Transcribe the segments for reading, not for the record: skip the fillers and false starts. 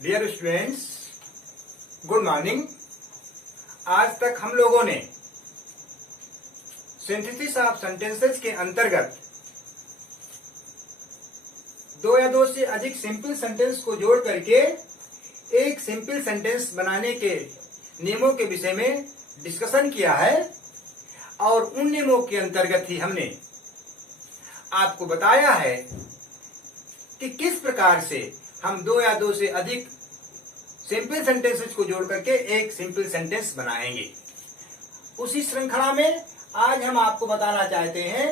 Dear students, good morning. आज तक हम लोगों ने सिंथेसिस ऑफ सेंटेंसेस के अंतर्गत दो या दो से अधिक सिंपल सेंटेंस को जोड़ करके एक सिंपल सेंटेंस बनाने के नियमों के विषय में डिस्कशन किया है और उन नियमों के अंतर्गत ही हमने आपको बताया है कि किस प्रकार से हम दो या दो से अधिक सिंपल सेंटेंसेस को जोड़ करके एक सिंपल सेंटेंस बनाएंगे। उसी श्रृंखला में आज हम आपको बताना चाहते हैं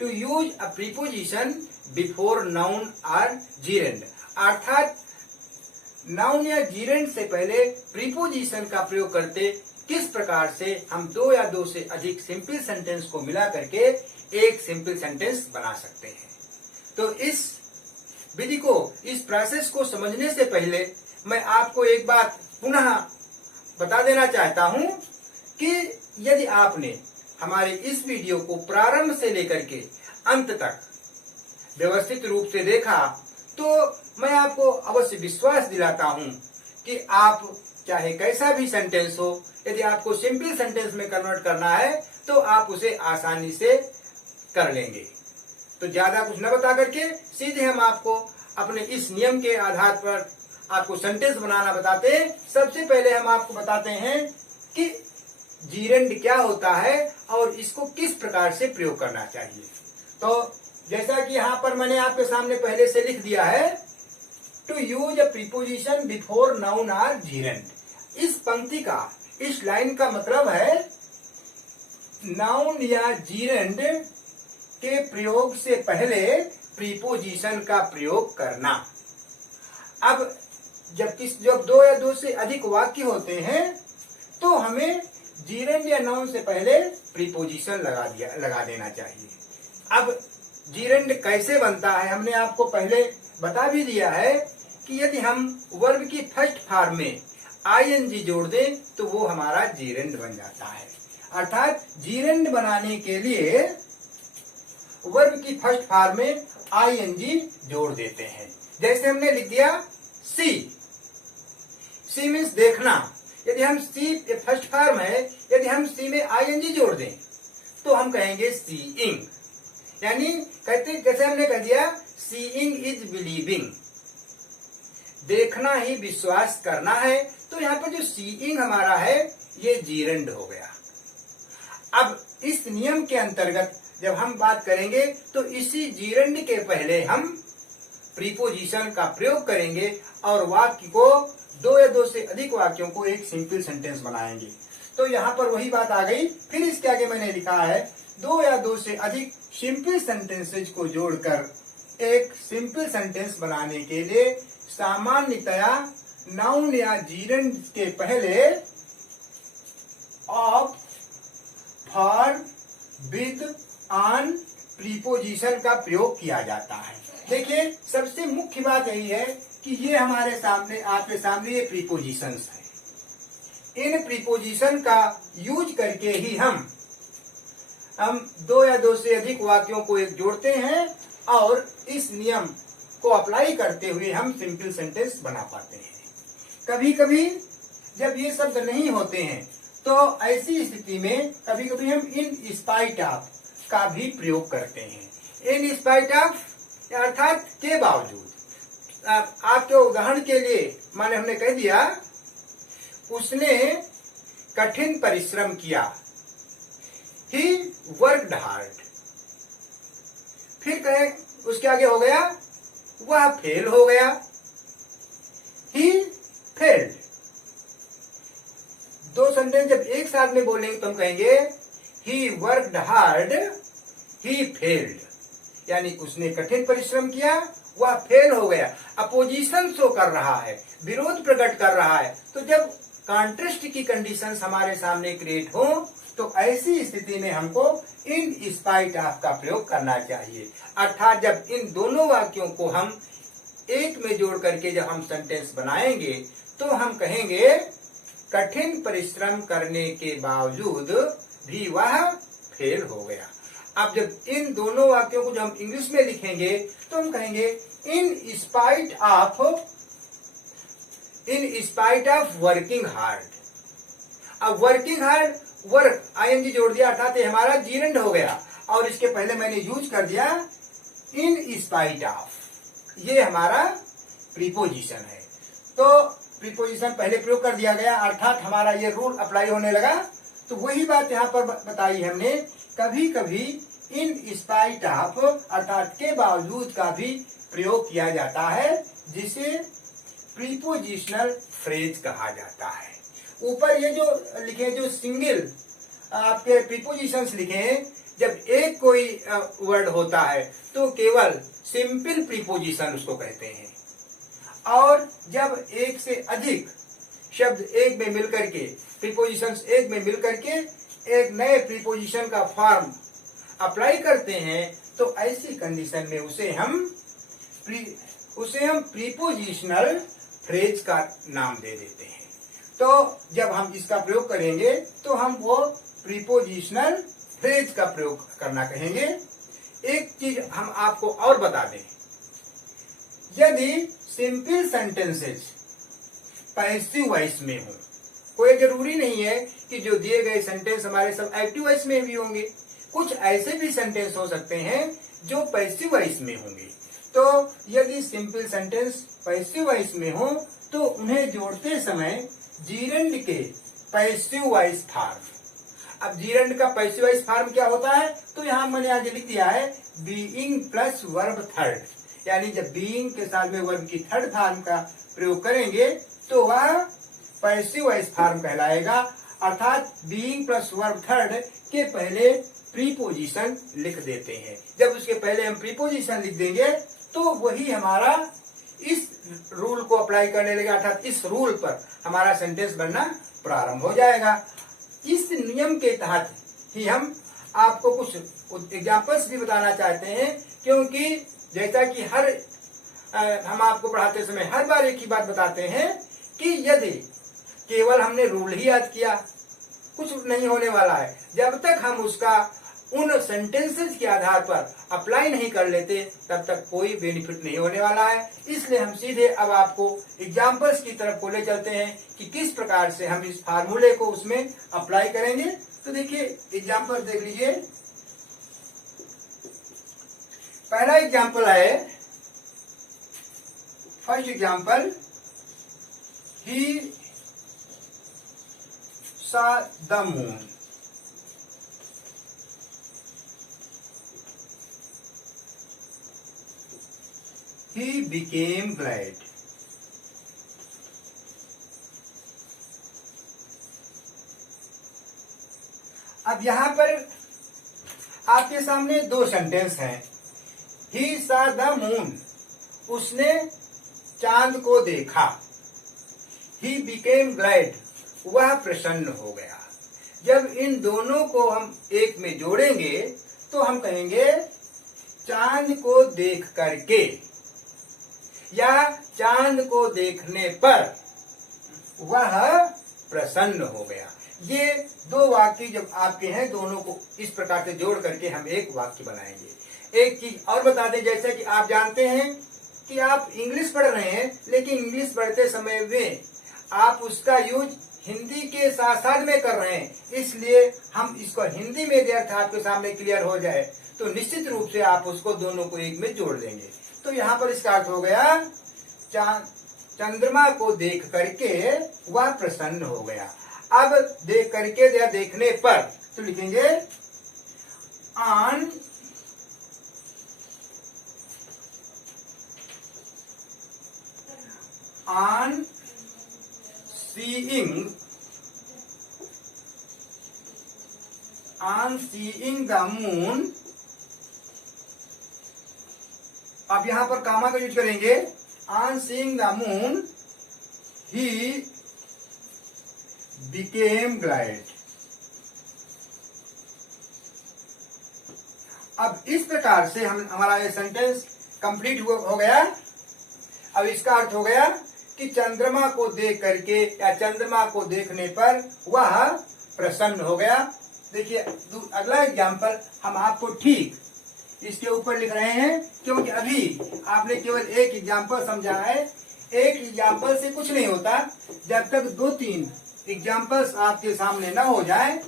to use a preposition before noun और जीरेंड, अर्थात नाउन या जीरेंड से पहले प्रीपोजिशन का प्रयोग करते किस प्रकार से हम दो या दो से अधिक सिंपल सेंटेंस को मिला करके एक सिंपल सेंटेंस बना सकते हैं। तो इस विधि को, इस प्रोसेस को समझने से पहले मैं आपको एक बात पुनः बता देना चाहता हूं कि यदि आपने हमारे इस वीडियो को प्रारंभ से लेकर के अंत तक व्यवस्थित रूप से देखा तो मैं आपको अवश्य विश्वास दिलाता हूं कि आप चाहे कैसा भी सेंटेंस हो, यदि आपको सिंपल सेंटेंस में कन्वर्ट करना है तो आप उसे आसानी से कर लेंगे। तो ज्यादा कुछ न बता करके सीधे हम आपको अपने इस नियम के आधार पर आपको सेंटेंस बनाना बताते हैं। सबसे पहले हम आपको बताते हैं कि जीरेंड क्या होता है और इसको किस प्रकार से प्रयोग करना चाहिए। तो जैसा कि यहाँ पर मैंने आपके सामने पहले से लिख दिया है, to use a preposition before noun और जीरेंड। इस पंक्ति का, इस लाइन का मतलब है नाउन या जीरेंड के प्रयोग से पहले प्रीपोजिशन का प्रयोग करना। अब जब दो या दो से अधिक वाक्य होते हैं तो हमें जीरेंड या नाउन से पहले प्रीपोजिशन लगा देना चाहिए। अब जीरेंड कैसे बनता है हमने आपको पहले बता भी दिया है कि यदि हम वर्ब की फर्स्ट फॉर्म में आईएनजी जोड़ दें तो वो हमारा जीरेंड बन जाता है। अर्थात जीरेंड बनाने के लिए वर्ब की फर्स्ट फॉर्म में आईएनजी जोड़ देते हैं। जैसे हमने लिख दिया सी, सी मीन्स देखना। यदि हम सी फर्स्ट फॉर्म है, यदि हम सी में आईएनजी जोड़ दें तो हम कहेंगे सीइंग, यानी कहते जैसे हमने कह दिया सीइंग इज बिलीविंग, देखना ही विश्वास करना है। तो यहाँ पर जो सीइंग हमारा है ये जीरेंड हो गया। अब इस नियम के अंतर्गत जब हम बात करेंगे तो इसी जीरेंड के पहले हम प्रीपोजिशन का प्रयोग करेंगे और वाक्य को, दो या दो से अधिक वाक्यों को एक सिंपल सेंटेंस बनाएंगे। तो यहाँ पर वही बात आ गई। फिर इसके आगे मैंने लिखा है दो या दो से अधिक सिंपल सेंटेंसेज को जोड़कर एक सिंपल सेंटेंस बनाने के लिए सामान्यतया नाउन या जीरेंड के पहले of, for, with, on preposition का प्रयोग किया जाता है। देखिए सबसे मुख्य बात यही है कि ये हमारे सामने, आपके सामने ये प्रीपोजिशंस है। इन प्रीपोजिशन का यूज करके ही हम दो या दो से अधिक वाक्यों को एक जोड़ते हैं और इस नियम को अप्लाई करते हुए हम सिंपल सेंटेंस बना पाते हैं। कभी कभी जब ये शब्द नहीं होते हैं तो ऐसी स्थिति में कभी कभी हम इन स्पाइट ऑफ का भी प्रयोग करते हैं। इन स्पाइट ऑफ अर्थात के बावजूद। आपके उदाहरण के लिए माने हमने कह दिया उसने कठिन परिश्रम किया, ही वर्कड हार्ड। फिर कहे उसके आगे हो गया वह फेल हो गया, ही फेल्ड। दो सेंटेंस जब एक साथ में बोलेंगे तो हम कहेंगे he worked hard, he failed, यानी उसने कठिन परिश्रम किया, वह फेल हो गया। अपोजिशन शो कर रहा है, विरोध प्रकट कर रहा है। तो जब कॉन्ट्रास्ट की कंडीशंस हमारे सामने क्रिएट हो तो ऐसी स्थिति में हमको इन स्पाइट ऑफ का प्रयोग करना चाहिए। अर्थात जब इन दोनों वाक्यों को हम एक में जोड़ करके जब हम सेंटेंस बनाएंगे तो हम कहेंगे कठिन परिश्रम करने के बावजूद भी वह फेल हो गया। अब जब इन दोनों वाक्यों को जब हम इंग्लिश में लिखेंगे तो हम कहेंगे in spite of in spite of working hard. अब वर्किंग हार्ड, वर्क आईएनजी जोड़ दिया अर्थात ये हमारा जीरंड हो गया, और इसके पहले मैंने यूज कर दिया इन स्पाइट ऑफ, ये हमारा प्रीपोजिशन है। तो प्रीपोजिशन पहले प्रयोग कर दिया गया अर्थात हमारा ये रूल अप्लाई होने लगा। तो वही बात यहाँ पर बताई हमने, कभी कभी इन स्पाइट ऑफ अर्थात के बावजूद का भी प्रयोग किया जाता है, जिसे प्रीपोजिशनल फ्रेज कहा जाता है। ऊपर ये जो लिखे, जो सिंगल आपके प्रीपोजिशंस लिखे हैं, जब एक कोई वर्ड होता है तो केवल सिंपल प्रीपोजिशन उसको कहते हैं, और जब एक से अधिक शब्द एक में मिलकर के, प्रीपोजिशंस एक में मिलकर के एक नए प्रीपोजिशन का फॉर्म अप्लाई करते हैं, तो ऐसी कंडीशन में उसे हम प्रीपोजिशनल फ्रेज का नाम दे देते हैं। तो जब हम इसका प्रयोग करेंगे तो हम वो प्रीपोजिशनल फ्रेज का प्रयोग करना कहेंगे। एक चीज हम आपको और बता दें, यदि सिंपल सेंटेंसेस पैसिव वॉइस में हो, कोई जरूरी नहीं है कि जो दिए गए सेंटेंस हमारे सब एक्टिव वॉइस में भी होंगे, कुछ ऐसे भी सेंटेंस हो सकते हैं जो पैसिव वॉइस में होंगे। तो यदि सिंपल सेंटेंस पैसिव वॉइस में हो तो उन्हें जोड़ते समय जीरंड के पैसिव वॉइस फॉर्म, अब जीरंड का पैसिव वॉइस फॉर्म क्या होता है, तो यहाँ मैंने आगे लिख दिया है बीइंग प्लस वर्ब थर्ड, यानी जब बीइंग के साथ में वर्ब की थर्ड फॉर्म का प्रयोग करेंगे तो वह पैसिव वॉइस फॉर्म कहलाएगा, अर्थात बीइंग प्लस वर्ब थर्ड के पहले प्रीपोजिशन लिख देते हैं। जब उसके पहले हम प्रीपोजिशन लिख देंगे तो वही हमारा इस रूल को अप्लाई करने लगेगा, अर्थात इस रूल पर हमारा सेंटेंस बनना प्रारंभ हो जाएगा। इस नियम के तहत ही हम आपको कुछ एग्जाम्पल्स भी बताना चाहते हैं, क्योंकि जैसा कि हम आपको पढ़ाते समय हर बार एक ही बात बताते हैं कि यदि केवल हमने रूल ही याद किया, कुछ नहीं होने वाला है। जब तक हम उसका उन सेंटेंसेस के आधार पर अप्लाई नहीं कर लेते तब तक कोई बेनिफिट नहीं होने वाला है। इसलिए हम सीधे अब आपको एग्जाम्पल्स की तरफ को ले चलते हैं कि किस प्रकार से हम इस फार्मूले को उसमें अप्लाई करेंगे। तो देखिए एग्जाम्पल देख लीजिए। पहला एग्जाम्पल है, first example, he saw the moon. He became glad. अब यहाँ पर आपके सामने दो सेंटेंस हैं। He saw the moon, उसने चांद को देखा। He became glad, वह प्रसन्न हो गया। जब इन दोनों को हम एक में जोड़ेंगे तो हम कहेंगे चांद को देख करके या चांद को देखने पर वह प्रसन्न हो गया। ये दो वाक्य जब आपके हैं, दोनों को इस प्रकार से जोड़ करके हम एक वाक्य बनाएंगे। एक चीज और बता दें, जैसे कि आप जानते हैं कि आप इंग्लिश पढ़ रहे हैं, लेकिन इंग्लिश पढ़ते समय में आप उसका यूज हिंदी के साथ साथ में कर रहे हैं, इसलिए हम इसको हिंदी में यदि अर्थ आपके सामने क्लियर हो जाए तो निश्चित रूप से आप उसको दोनों को एक में जोड़ देंगे। तो यहाँ पर इसका अर्थ हो गया चंद्रमा को देख करके वह प्रसन्न हो गया। अब देख करके या देखने पर तो लिखेंगे ऑन seeing the moon। अब यहां पर कामा का यूज करेंगे। On seeing the moon he became glad। अब इस प्रकार से हमारा ये सेंटेंस कंप्लीट हो गया। अब इसका अर्थ हो गया कि चंद्रमा को देख करके या चंद्रमा को देखने पर वह प्रसन्न हो गया। देखिए अगला एग्जाम्पल हम आपको ठीक इसके ऊपर लिख रहे हैं, क्योंकि अभी आपने केवल एक एग्जाम्पल समझा है। एक एग्जाम्पल से कुछ नहीं होता। जब तक 2-3 एग्जाम्पल्स आपके सामने न हो जाए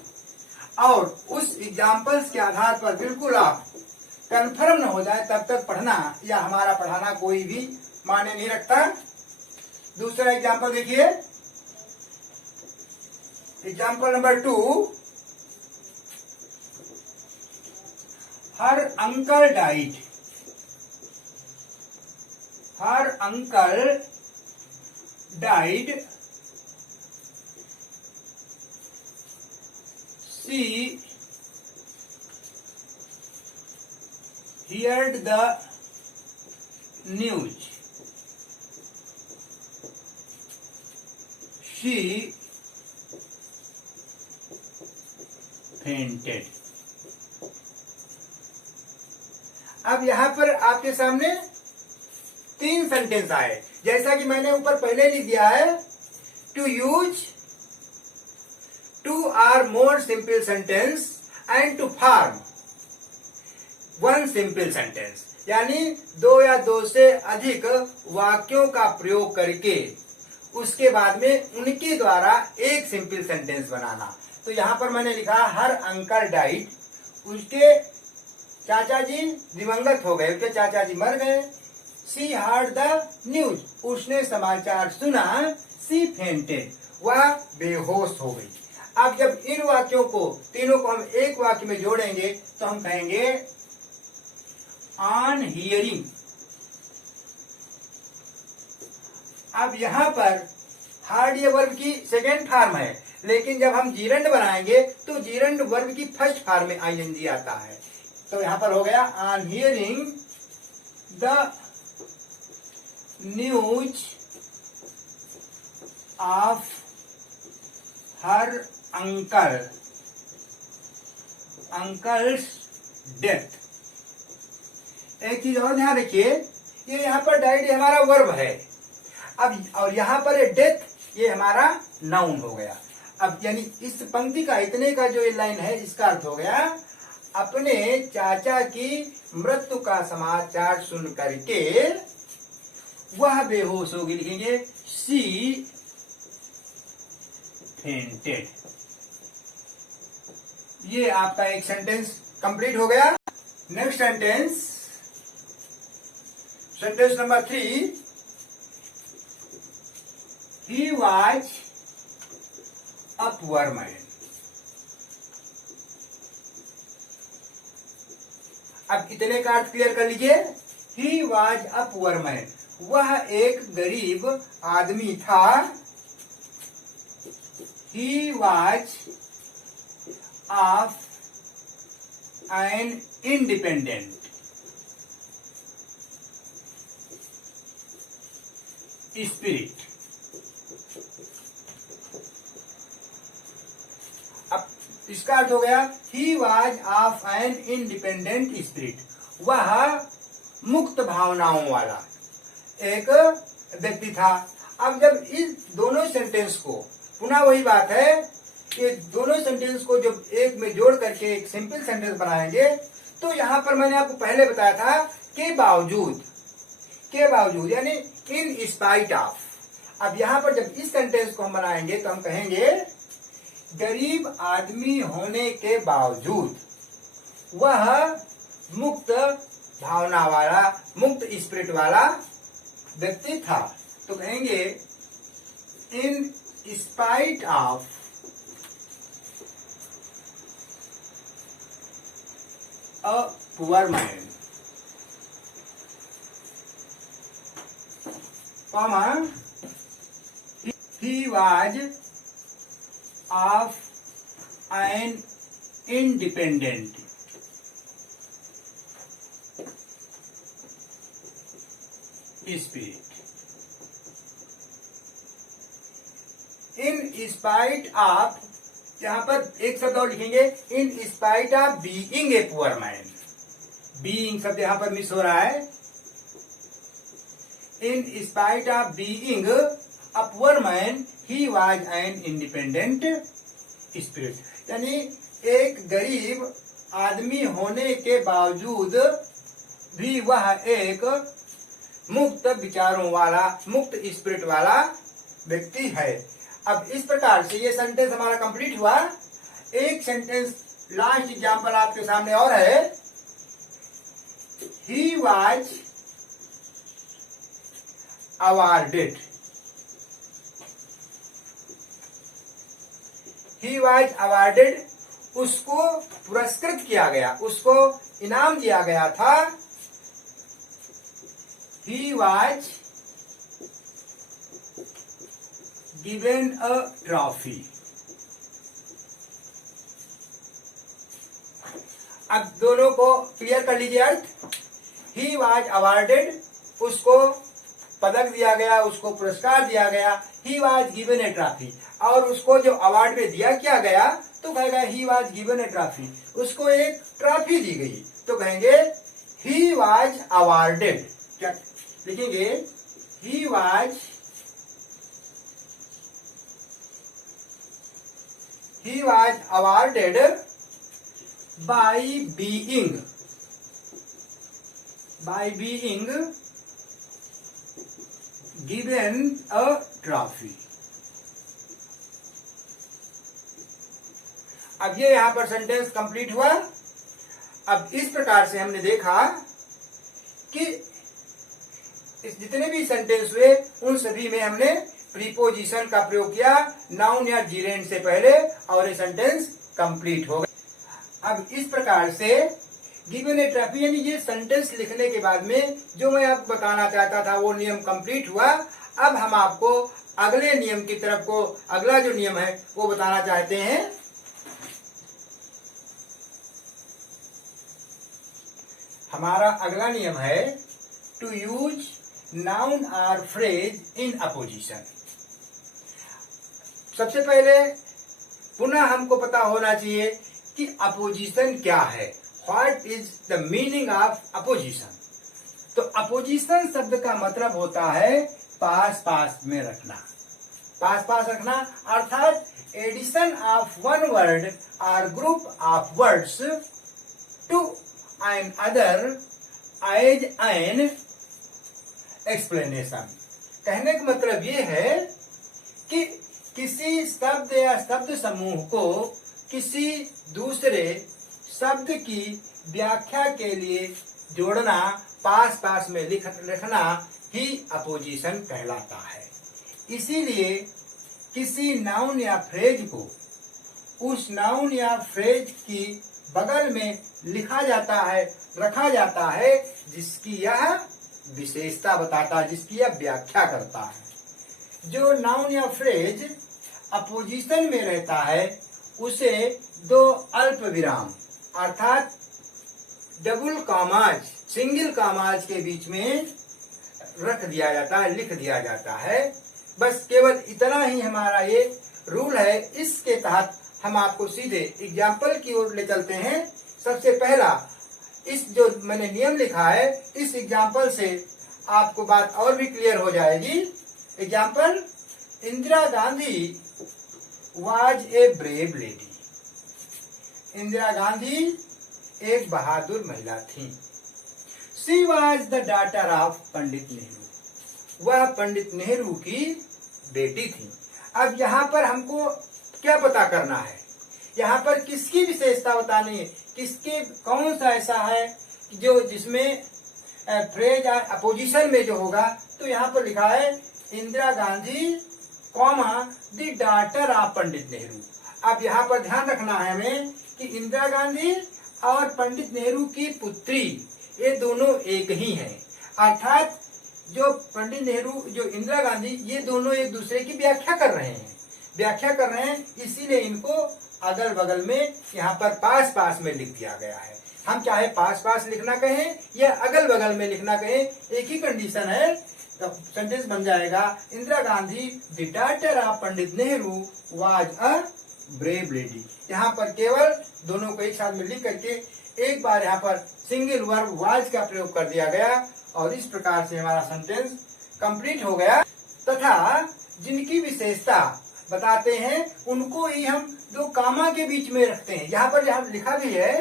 और उस एग्जाम्पल्स के आधार पर बिल्कुल आप कंफर्म न हो जाए, तब तक पढ़ना या हमारा पढ़ाना कोई भी मायने नहीं रखता। दूसरा एग्जाम्पल देखिए, example number 2, her uncle died. Her uncle died, she heard the news. She fainted. अब यहां पर आपके सामने 3 सेंटेंस आए, जैसा कि मैंने ऊपर पहले लिख दिया है। To use 2 or more simple sentence and to form 1 simple sentence, यानी 2 या 2 से अधिक वाक्यों का प्रयोग करके उसके बाद में उनके द्वारा एक सिंपल सेंटेंस बनाना। तो यहाँ पर मैंने लिखा हर अंकल डाइड, उसके चाचा जी दिवंगत हो गए, उसके चाचा जी मर गए। सी हर्ड द न्यूज, उसने समाचार सुना। सी फेंटेड, वह बेहोश हो गई। अब जब इन वाक्यों को तीनों को हम एक वाक्य में जोड़ेंगे तो हम कहेंगे ऑन हियरिंग। अब यहां पर हार्ड ये वर्ब की सेकेंड फॉर्म है, लेकिन जब हम जीरंड बनाएंगे तो जीरंड वर्ब की फर्स्ट फॉर्म में आईएनजी आता है। तो यहां पर हो गया on hearing the news of her uncle's death. एक चीज और ध्यान रखिए, ये यहाँ पर डाइड हमारा वर्ब है, अब और यहाँ पर डेथ ये हमारा नाउन हो गया। अब यानी इस पंक्ति का इतने का जो ये लाइन है, इसका अर्थ हो गया अपने चाचा की मृत्यु का समाचार सुन करके वह बेहोश होगी। लिखेंगे शी फेंटेड। ये आपका एक सेंटेंस कंप्लीट हो गया। Next sentence, sentence number 3, he was a poor man. अब इतने का अर्थ क्लियर कर लीजिए। He was a poor man, वह एक गरीब आदमी था। He was of an independent spirit. अब इसका अर्थ हो गया he was of an independent spirit, वह मुक्त भावनाओं वाला एक व्यक्ति था। अब जब इस दोनों सेंटेंस को, पुनः वही बात है कि दोनों सेंटेंस को जब एक में जोड़ करके एक सिंपल सेंटेंस बनाएंगे तो यहां पर मैंने आपको पहले बताया था के बावजूद यानी इन स्पाइट ऑफ। अब यहां पर जब इस सेंटेंस को हम बनाएंगे तो हम कहेंगे गरीब आदमी होने के बावजूद वह मुक्त भावना वाला, मुक्त स्पिरिट वाला व्यक्ति था। तो कहेंगे in spite of a poor man, comma he was of an independent spirit. In spite of, यहाँ पर एक शब्द और लिखेंगे in spite of being a poor man. Being शब्द यहाँ पर मिस हो रहा है। In spite of being a poor man he was an independent spirit, यानी एक गरीब आदमी होने के बावजूद भी वह एक मुक्त विचारों वाला, मुक्त स्पिरिट वाला व्यक्ति है। अब इस प्रकार से ये सेंटेंस हमारा कंप्लीट हुआ। एक सेंटेंस लास्ट एग्जांपल आपके सामने और है। He was awarded, he was awarded, उसको पुरस्कृत किया गया, उसको इनाम दिया गया था। He was given a trophy. अब दोनों को क्लियर कर लीजिए अर्थ। ही वाज अवार्डेड, उसको पदक दिया गया, उसको पुरस्कार दिया गया। He was given A trophy, और उसको जो अवार्ड में दिया क्या गया तो कहेगा he was given A trophy, उसको एक ट्रॉफी दी गई तो कहेंगे ही वाज अवार्डेड। क्या लिखेंगे? He was awarded by being given a trophy. अब ये यहां पर सेंटेंस कंप्लीट हुआ। अब इस प्रकार से हमने देखा कि इस जितने भी सेंटेंस हुए उन सभी में हमने प्रीपोजिशन का प्रयोग किया नाउन या जीरेंड से पहले, और ये सेंटेंस कंप्लीट हो गया। अब इस प्रकार से गिवन ए ट्रॉफी यानी ये सेंटेंस लिखने के बाद में जो मैं आपको बताना चाहता था वो नियम कंप्लीट हुआ। अब हम आपको अगले नियम की तरफ को, अगला जो नियम है वो बताना चाहते हैं। हमारा अगला नियम है टू यूज नाउन और फ्रेज इन अपोजिशन। सबसे पहले पुनः हमको पता होना चाहिए कि अपोजिशन क्या है, what is the meaning of opposition. तो अपोजिशन शब्द का मतलब होता है पास पास में रखना, पास पास रखना, अर्थात एडिशन ऑफ वन वर्ड और group of words to another as an explanation. कहने का मतलब ये है कि किसी शब्द या शब्द समूह को किसी दूसरे शब्द की व्याख्या के लिए जोड़ना, पास पास में लिखना ही अपोजिशन कहलाता है। इसीलिए किसी नाउन या फ्रेज को उस नाउन या फ्रेज की बगल में लिखा जाता है, रखा जाता है जिसकी यह विशेषता बताता है, जिसकी यह व्याख्या करता है। जो नाउन या फ्रेज अपोजिशन में रहता है उसे दो अल्प विराम अर्थात डबल कामाज, सिंगल कामाज के बीच में रख दिया जाता है, लिख दिया जाता है। बस केवल इतना ही हमारा ये रूल है। इसके तहत हम आपको सीधे एग्जाम्पल की ओर ले चलते हैं। सबसे पहला इस जो मैंने नियम लिखा है इस एग्जाम्पल से आपको बात और भी क्लियर हो जाएगी। Example, Indira Gandhi was a brave lady. Indira Gandhi एक बहादुर महिला थी। She was the daughter of Pandit Nehru. वह पंडित नेहरू की बेटी थी। अब यहाँ पर हमको क्या पता करना है, यहाँ पर किसकी विशेषता बतानी है, किसके कौन सा ऐसा है जो जिसमें फ्रेज अपोजिशन में जो होगा। तो यहाँ पर लिखा है Indira Gandhi comma the daughter of Pandit Nehru. अब यहाँ पर ध्यान रखना है हमें कि इंदिरा गांधी और पंडित नेहरू की पुत्री ये दोनों एक ही हैं, अर्थात जो पंडित नेहरू जो इंदिरा गांधी ये दोनों एक दूसरे की व्याख्या कर रहे हैं, इसीलिए इनको अगल बगल में यहाँ पर पास पास में लिख दिया गया है। हम चाहे पास पास लिखना कहें या अगल बगल में लिखना कहें, एक ही कंडीशन है। तो सेंटेंस बन जाएगा Indira Gandhi the daughter of Pandit Nehru was a brave lady. यहाँ पर केवल दोनों को एक साथ में लिख करके एक बार यहाँ पर सिंगल वर्ब वाज का प्रयोग कर दिया गया और इस प्रकार से हमारा सेंटेंस कंप्लीट हो गया। तथा जिनकी विशेषता बताते हैं उनको ही हम दो कामा के बीच में रखते हैं। यहाँ पर लिखा भी है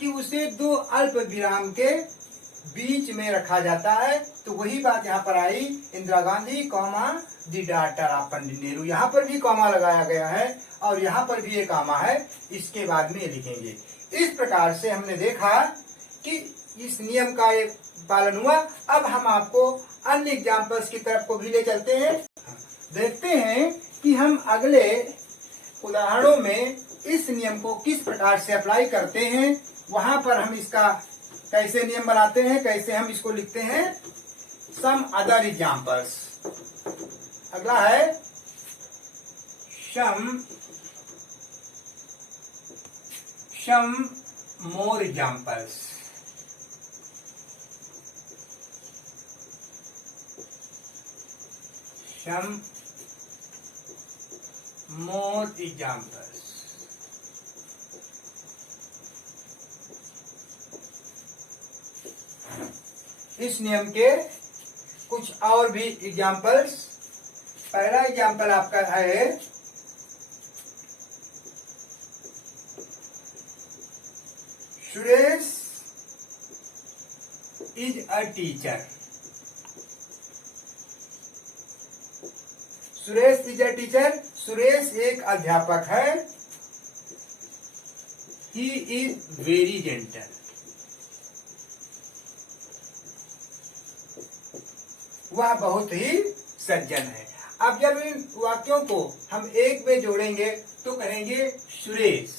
कि उसे दो अल्प विराम के बीच में रखा जाता है। तो वही बात यहाँ पर आई, Indira Gandhi comma the daughter of Pandit Nehru. यहाँ पर भी कॉमा लगाया गया है और यहाँ पर भी एक कॉमा है, इसके बाद में ये लिखेंगे। इस प्रकार से हमने देखा कि इस नियम का एक पालन हुआ। अब हम आपको अन्य एग्जाम्पल्स की तरफ को भी ले चलते हैं। देखते हैं कि हम अगले उदाहरणों में इस नियम को किस प्रकार से अप्लाई करते हैं, वहां पर हम इसका कैसे नियम बनाते हैं, कैसे हम इसको लिखते हैं। सम अदर एग्जाम्पल्स, अगला है सम मोर एग्जाम्पल्स। सम मोर एग्जाम्पल्स। इस नियम के कुछ और भी एग्जाम्पल्स। पहला एग्जाम्पल आपका है Suresh is a teacher. Suresh is a teacher, Suresh एक अध्यापक है। He is very gentle. वह बहुत ही सज्जन है। अब जब इन वाक्यों को हम एक में जोड़ेंगे तो कहेंगे सुरेश।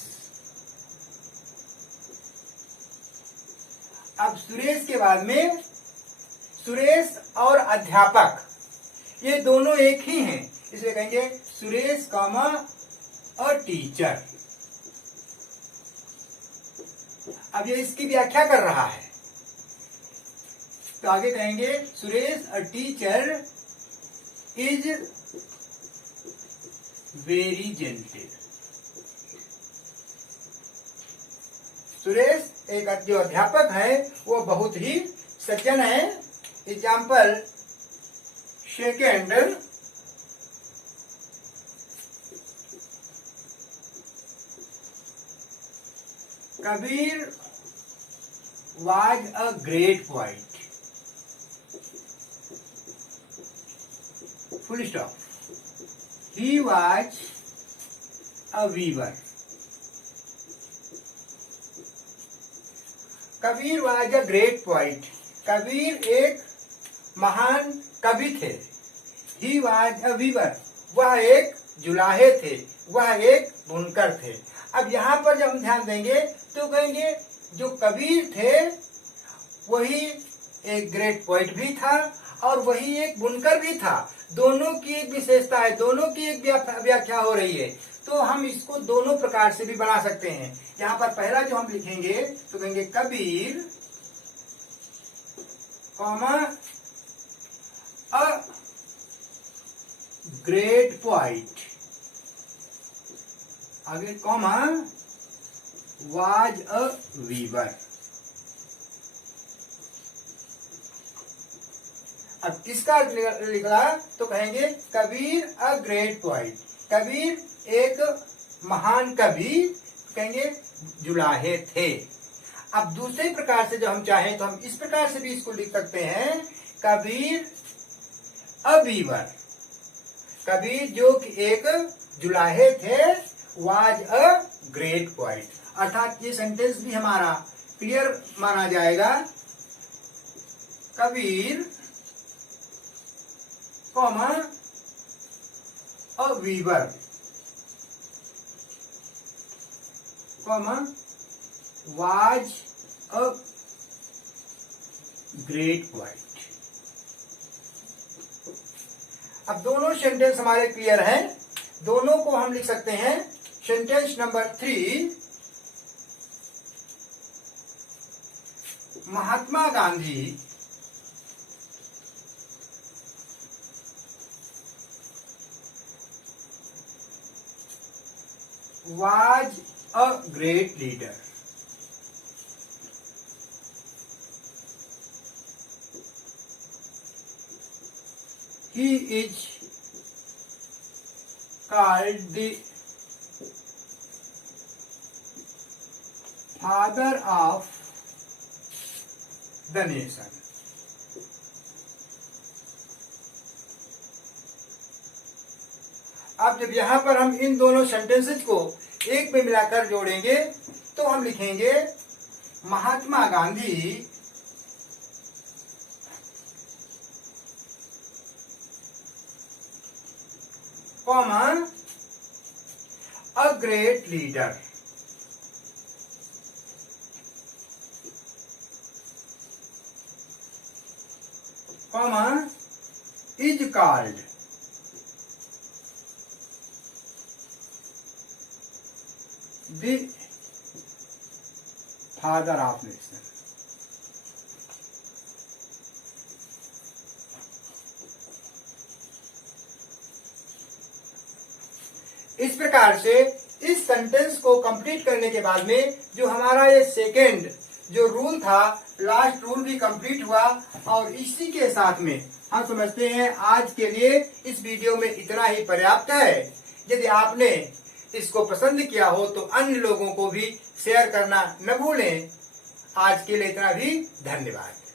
अब सुरेश के बाद में सुरेश और अध्यापक ये दोनों एक ही हैं, इसलिए कहेंगे सुरेश कॉमा और टीचर। अब ये इसकी व्याख्या कर रहा है तो आगे कहेंगे Suresh a teacher is very gentle. Suresh एक जो अध्यापक है वो बहुत ही सज्जन है। Example second, Kabir was a great poet. Full stop. He was a weaver. Kabir was a great poet. Kabir एक महान कवि थे। He was a weaver. वह एक जुलाहे थे, वह एक बुनकर थे। अब यहाँ पर जब हम ध्यान देंगे तो कहेंगे जो कबीर थे वही एक ग्रेट पोएट भी था और वही एक बुनकर भी था। दोनों की एक विशेषता है, दोनों की एक व्याख्या हो रही है। तो हम इसको दोनों प्रकार से भी बना सकते हैं। यहाँ पर पहला जो हम लिखेंगे तो कहेंगे Kabir comma a great poet, आगे कॉमा वाज अ वीवर। अब किसका लिखा तो कहेंगे कबीर अ ग्रेट पोएट। कबीर एक महान कवि, कहेंगे जुलाहे थे। अब दूसरे प्रकार से जो हम चाहें तो हम इस प्रकार से भी इसको लिख सकते हैं कबीर अ वीवर। कबीर जो कि एक जुलाहे थे, वाज अ ग्रेट पोएट। अर्थात ये सेंटेंस भी हमारा क्लियर माना जाएगा। Kabir comma a weaver comma was a great poet. अब दोनों सेंटेंस हमारे क्लियर हैं, दोनों को हम लिख सकते हैं। Sentence number 3, Mahatma Gandhi was a great leader. He is called the father of the nation. अब जब यहां पर हम इन दोनों सेंटेंसेस को एक में मिलाकर जोड़ेंगे तो हम लिखेंगे Mahatma Gandhi comma a great leader, comma is called the father of nation. इस प्रकार से इस सेंटेंस को कंप्लीट करने के बाद में जो हमारा ये सेकेंड जो रूल था, लास्ट रूल भी कंप्लीट हुआ। और इसी के साथ में हम समझते हैं आज के लिए इस वीडियो में इतना ही पर्याप्त है। यदि आपने इसको पसंद किया हो तो अन्य लोगों को भी शेयर करना न भूलें। आज के लिए इतना भी, धन्यवाद।